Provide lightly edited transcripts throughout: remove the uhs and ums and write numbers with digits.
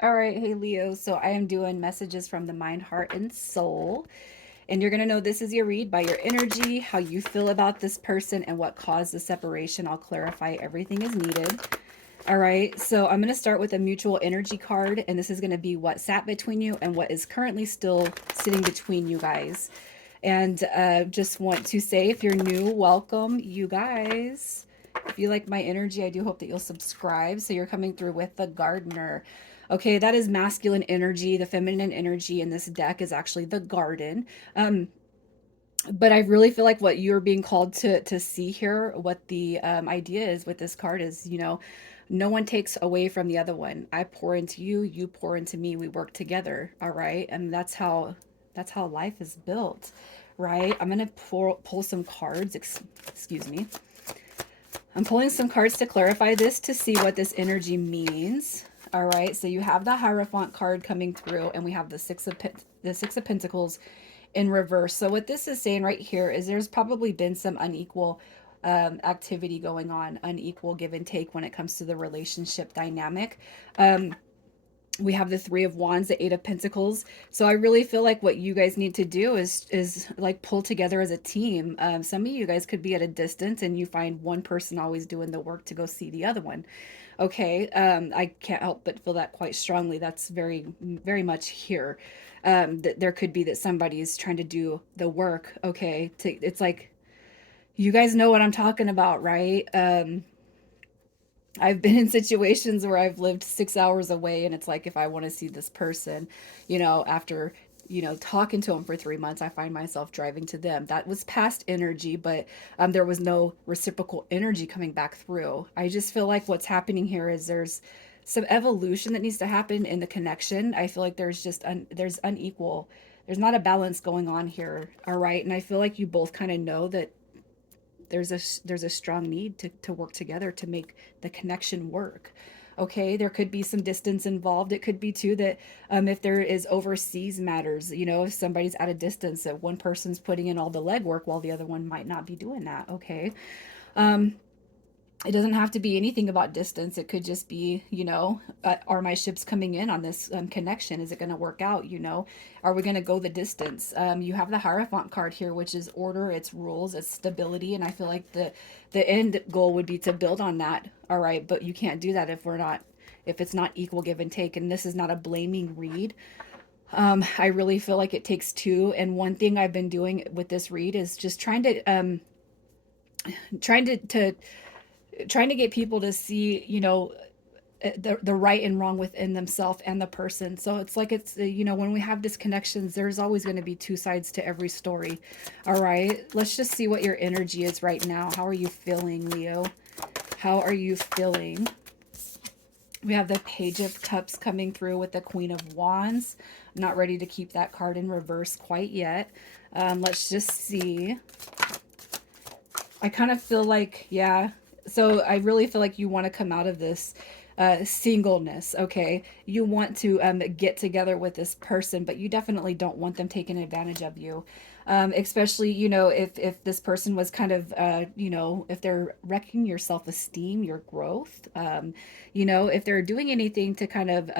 All right, hey Leo. So I am doing messages from the mind, heart, and soul. And you're going to know this is your read by your energy, how you feel about this person, and what caused the separation. I'll clarify everything is needed. All right, so I'm going to start with a mutual energy card, and this is going to be what sat between you and what is currently still sitting between you guys. And just want to say, if you're new, welcome, you guys. If you like my energy, I do hope that you'll subscribe. So you're coming through with the gardener. Okay, that is masculine energy. The feminine energy in this deck is actually the garden. Um, but I really feel like what you're being called to see here, what the idea is with this card is, no one takes away from the other one. I pour into you, you pour into me. We work together, all right? And that's how life is built, right? I'm gonna pull some cards. Excuse me. I'm pulling some cards to clarify this to see what this energy means. All right, so you have the Hierophant card coming through, and we have the Six of Pentacles in reverse. So what this is saying right here is there's probably been some unequal activity going on, unequal give and take when it comes to the relationship dynamic. Um, we have the Three of Wands, the Eight of Pentacles. So I really feel like what you guys need to do is like pull together as a team. Some of you guys could be at a distance and you find one person always doing the work to go see the other one. Okay, I can't help but feel that quite strongly. That's very, very much here. That there could be that somebody is trying to do the work. Okay, it's like you guys know what I'm talking about, right? I've been in situations where I've lived 6 hours away, and it's like if I want to see this person, after talking to them for 3 months, I find myself driving to them. That was past energy, but there was no reciprocal energy coming back through. I just feel like what's happening here is there's some evolution that needs to happen in the connection. I feel like there's unequal. There's not a balance going on here, all right? And I feel like you both kind of know that there's a strong need to work together to make the connection work. Okay, there could be some distance involved. It could be too that if there is overseas matters, if somebody's at a distance, that one person's putting in all the legwork while the other one might not be doing that. Okay, um, it doesn't have to be anything about distance. It could just be, are my ships coming in on this connection? Is it going to work out? Are we going to go the distance? You have the Hierophant card here, which is order, it's rules, it's stability. And I feel like the end goal would be to build on that. All right. But you can't do that if it's not equal give and take. And this is not a blaming read. I really feel like it takes two. And one thing I've been doing with this read is just trying to trying to get people to see, the right and wrong within themselves and the person. So it's like when we have disconnections, there's always going to be two sides to every story. All right, let's just see what your energy is right now. How are you feeling, Leo? How are you feeling? We have the Page of Cups coming through with the Queen of Wands. I'm not ready to keep that card in reverse quite yet. Let's just see. I kind of feel like, yeah. So I really feel like you want to come out of this singleness, okay? You want to get together with this person, but you definitely don't want them taking advantage of you. Especially, if this person was kind of, if they're wrecking your self esteem, your growth, if they're doing anything to kind of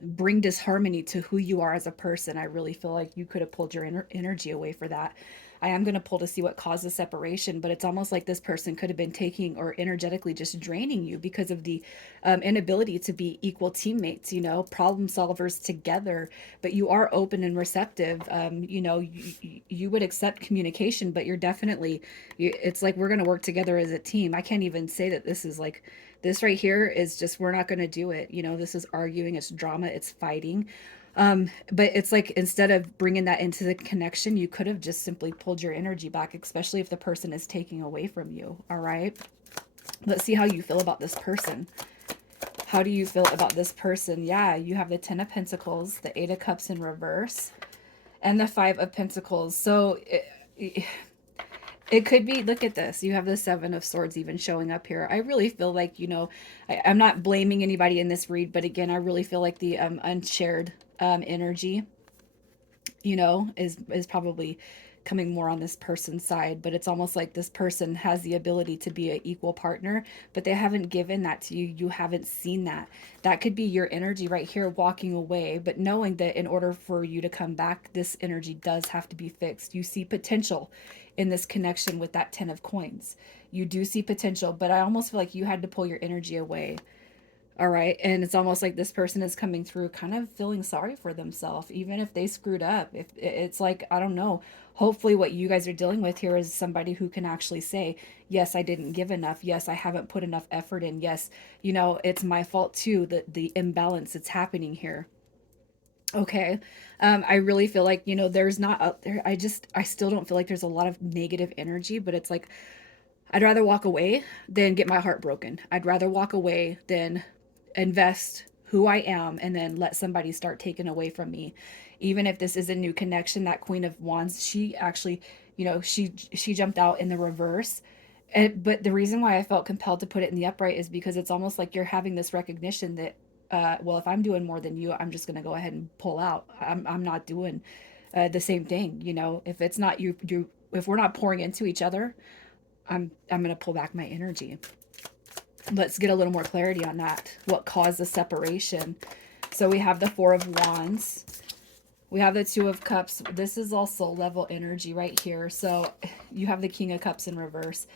bring disharmony to who you are as a person. I really feel like you could have pulled your energy away for that. I am going to pull to see what caused the separation, but it's almost like this person could have been taking or energetically just draining you because of the inability to be equal teammates, problem solvers together. But you are open and receptive. You would accept communication, but it's like we're going to work together as a team. I can't even say that this is like this right here is just, we're not going to do it. This is arguing, it's drama, it's fighting. But it's like instead of bringing that into the connection, you could have just simply pulled your energy back, especially if the person is taking away from you. All right. Let's see how you feel about this person. How do you feel about this person? Yeah, you have the Ten of Pentacles, the Eight of Cups in reverse, and the Five of Pentacles. So it could be, look at this. You have the Seven of Swords even showing up here. I really feel like, I'm not blaming anybody in this read, but again, I really feel like the unshared energy, is probably coming more on this person's side, but it's almost like this person has the ability to be an equal partner, but they haven't given that to you. You haven't seen that. That could be your energy right here walking away, but knowing that in order for you to come back, this energy does have to be fixed. You see potential in this connection with that 10 of coins. You do see potential, but I almost feel like you had to pull your energy away. All right. And it's almost like this person is coming through kind of feeling sorry for themselves, even if they screwed up. If it's like, I don't know, hopefully what you guys are dealing with here is somebody who can actually say, yes, I didn't give enough. Yes, I haven't put enough effort in. Yes, it's my fault too, the imbalance that's happening here. Okay. I really feel like, there's not up there. I still don't feel like there's a lot of negative energy, but it's like, I'd rather walk away than get my heart broken. I'd rather walk away than invest who I am and then let somebody start taking away from me. Even if this is a new connection, that Queen of Wands, she actually, she jumped out in the reverse. But the reason why I felt compelled to put it in the upright is because it's almost like you're having this recognition that, well, if I'm doing more than you, I'm just going to go ahead and pull out. I'm not doing the same thing. If it's not if we're not pouring into each other, I'm going to pull back my energy. Let's get a little more clarity on that. What caused the separation? So we have the Four of Wands. We have the Two of Cups. This is also level energy right here. So you have the King of Cups in reverse.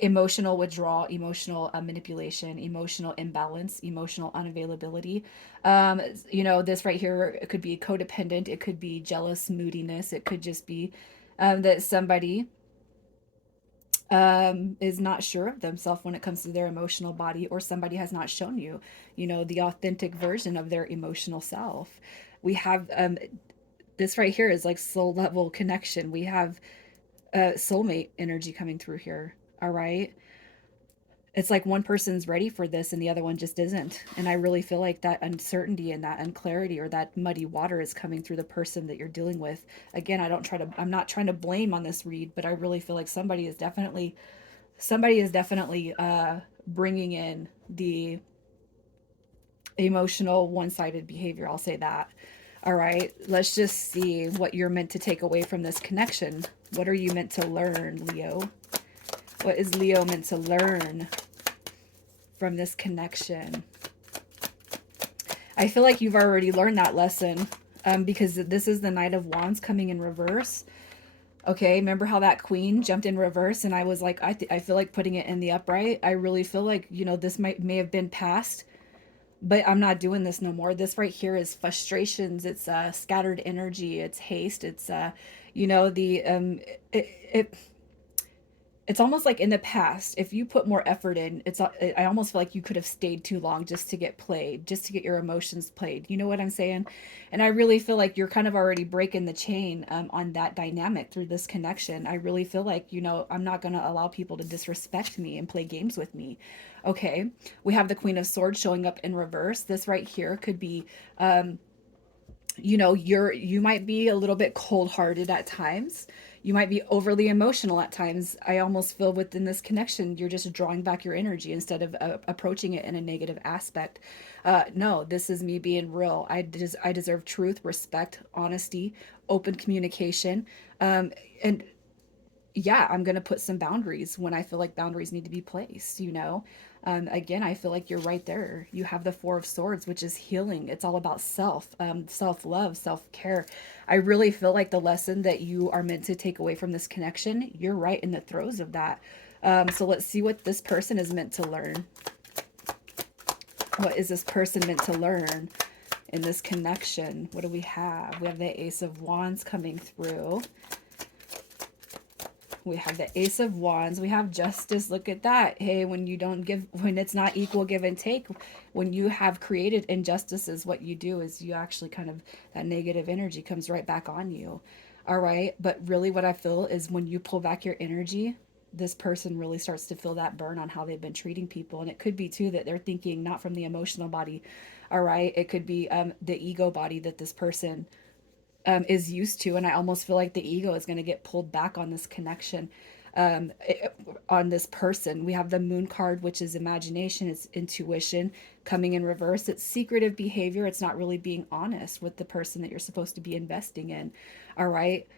Emotional withdrawal, emotional manipulation, emotional imbalance, emotional unavailability. This right here, it could be codependent. It could be jealous moodiness. It could just be that somebody is not sure of themselves when it comes to their emotional body, or somebody has not shown you, the authentic version of their emotional self. We have this right here is like soul level connection. We have soulmate energy coming through here. All right. It's like one person's ready for this and the other one just isn't. And I really feel like that uncertainty and that unclarity or that muddy water is coming through the person that you're dealing with. Again, I'm not trying to blame on this read, but I really feel like somebody is definitely bringing in the emotional one-sided behavior. I'll say that. All right, let's just see what you're meant to take away from this connection. What are you meant to learn, Leo? What is Leo meant to learn from this connection? I feel like you've already learned that lesson, because this is the Knight of Wands coming in reverse. Okay, remember how that queen jumped in reverse and I was like, I feel like putting it in the upright. I really feel like, this may have been past, but I'm not doing this no more. This right here is frustrations. It's scattered energy. It's haste. It's the it it's almost like in the past, if you put more effort in, I almost feel like you could have stayed too long just to get played, just to get your emotions played. You know what I'm saying? And I really feel like you're kind of already breaking the chain on that dynamic through this connection. I really feel like, I'm not going to allow people to disrespect me and play games with me. Okay, we have the Queen of Swords showing up in reverse. This right here could be you might be a little bit cold-hearted at times. You might be overly emotional at times. I almost feel within this connection you're just drawing back your energy instead of approaching it in a negative aspect. No, this is me being real. I deserve truth, respect, honesty, open communication, and yeah, I'm going to put some boundaries when I feel like boundaries need to be placed. Again, I feel like you're right there. You have the Four of Swords, which is healing. It's all about self-love, self-care. I really feel like the lesson that you are meant to take away from this connection, you're right in the throes of that. So let's see what this person is meant to learn. What is this person meant to learn in this connection? What do we have? We have the Ace of Wands coming through. We have the Ace of Wands. We have Justice. Look at that. Hey, when it's not equal give and take, when you have created injustices, what you do is you actually kind of, that negative energy comes right back on you. All right. But really what I feel is when you pull back your energy, this person really starts to feel that burn on how they've been treating people. And it could be too that they're thinking not from the emotional body. All right. It could be the ego body that this person is used to, and I almost feel like the ego is going to get pulled back on this connection, on this person. We have the Moon card, which is imagination, it's intuition coming in reverse. It's secretive behavior. It's not really being honest with the person that you're supposed to be investing in. All right.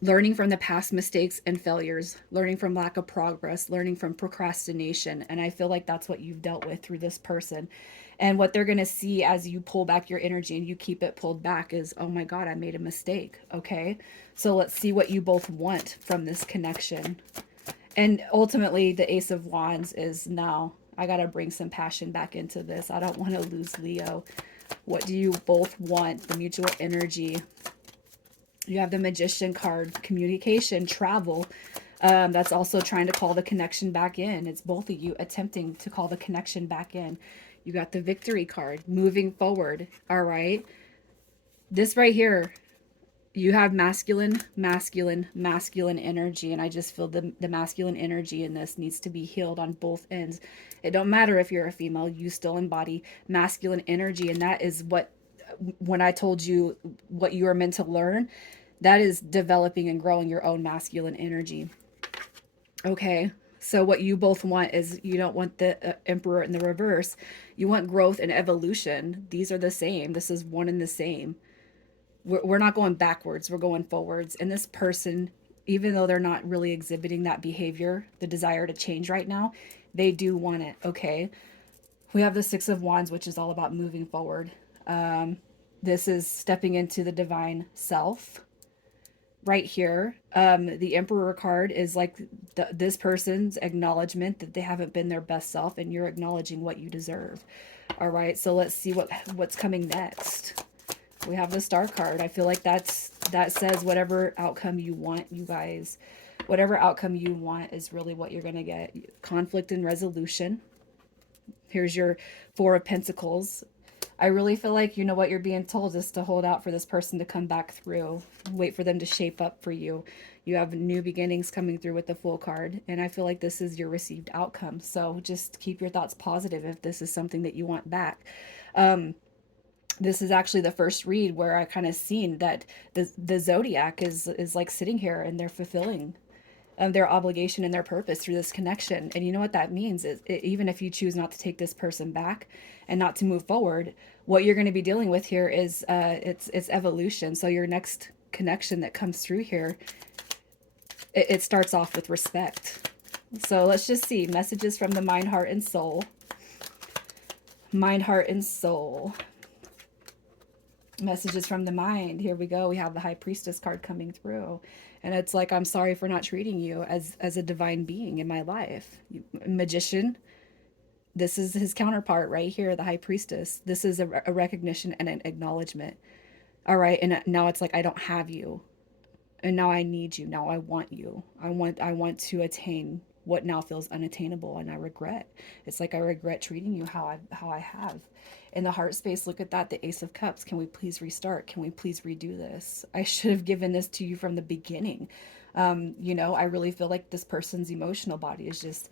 learning from the past mistakes and failures, learning from lack of progress, learning from procrastination. And I feel like that's what you've dealt with through this person. And what they're going to see as you pull back your energy and you keep it pulled back is, oh my God, I made a mistake. Okay. So let's see what you both want from this connection. And ultimately, the Ace of Wands is now I got to bring some passion back into this. I don't want to lose Leo. What do you both want? The mutual energy. You have the Magician card, communication, travel. That's also trying to call the connection back in. It's both of you attempting to call the connection back in. You got the Victory card, moving forward. All right. This right here, you have masculine, masculine, masculine energy. And I just feel the masculine energy in this needs to be healed on both ends. It don't matter if you're a female, you still embody masculine energy. And that is what, when I told you what you are meant to learn, that is developing and growing your own masculine energy. Okay. So what you both want is you don't want the emperor in the reverse. You want growth and evolution. These are the same. This is one and the same. We're not going backwards. We're going forwards. And this person, even though they're not really exhibiting that behavior, the desire to change right now, they do want it. Okay. We have the Six of Wands, which is all about moving forward. This is stepping into the divine self right here. The Emperor card is like this person's acknowledgement that they haven't been their best self, and you're acknowledging what you deserve. All right, so let's see what's coming next. We have the Star card. I feel like that says whatever outcome you want, you guys. Whatever outcome you want is really what you're gonna get. Conflict and resolution. Here's your Four of Pentacles. I really feel like you know what you're being told is to hold out for this person to come back through. Wait for them to shape up for you. You have new beginnings coming through with the Fool card. And I feel like this is your received outcome. So just keep your thoughts positive if this is something that you want back. This is actually the first read where I kind of seen that the zodiac is like sitting here and they're fulfilling their obligation and their purpose through this connection. And you know what that means is even if you choose not to take this person back and not to move forward, what you're going to be dealing with here is it's evolution. So your next connection that comes through here, it starts off with respect. So let's just see messages from the mind, heart, and soul. Mind, heart, and soul. Messages from the mind. Here we go. We have the High Priestess card coming through. And it's like, I'm sorry for not treating you as a divine being in my life. Magician, this is his counterpart right here, the High Priestess. This is a recognition and an acknowledgement. All right. And now it's like, I don't have you. And now I need you. Now I want you. I want to attain what now feels unattainable, and I regret. It's like I regret treating you how I have. In the heart space, look at that, the Ace of Cups. Can we please restart? Can we please redo this? I should have given this to you from the beginning. I really feel like this person's emotional body is just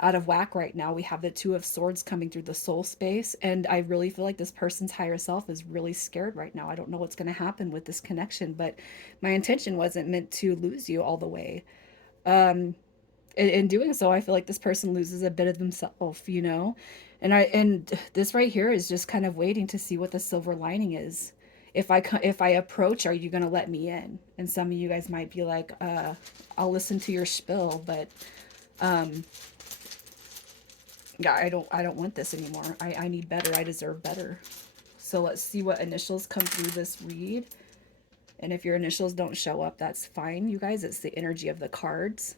out of whack right now. We have the Two of Swords coming through the soul space, and I really feel like this person's higher self is really scared right now. I don't know what's going to happen with this connection, but my intention wasn't meant to lose you all the way. In doing so, I feel like this person loses a bit of themselves. And this right here is just kind of waiting to see what the silver lining is. If I approach, are you going to let me in? And some of you guys might be like, I'll listen to your spill, but yeah, I don't want this anymore. I need better. I deserve better. So let's see what initials come through this read. And if your initials don't show up, that's fine, you guys. It's the energy of the cards.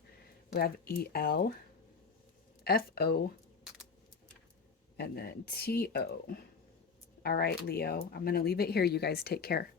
We have EL, FO, and then TO. All right, Leo, I'm going to leave it here. You guys take care.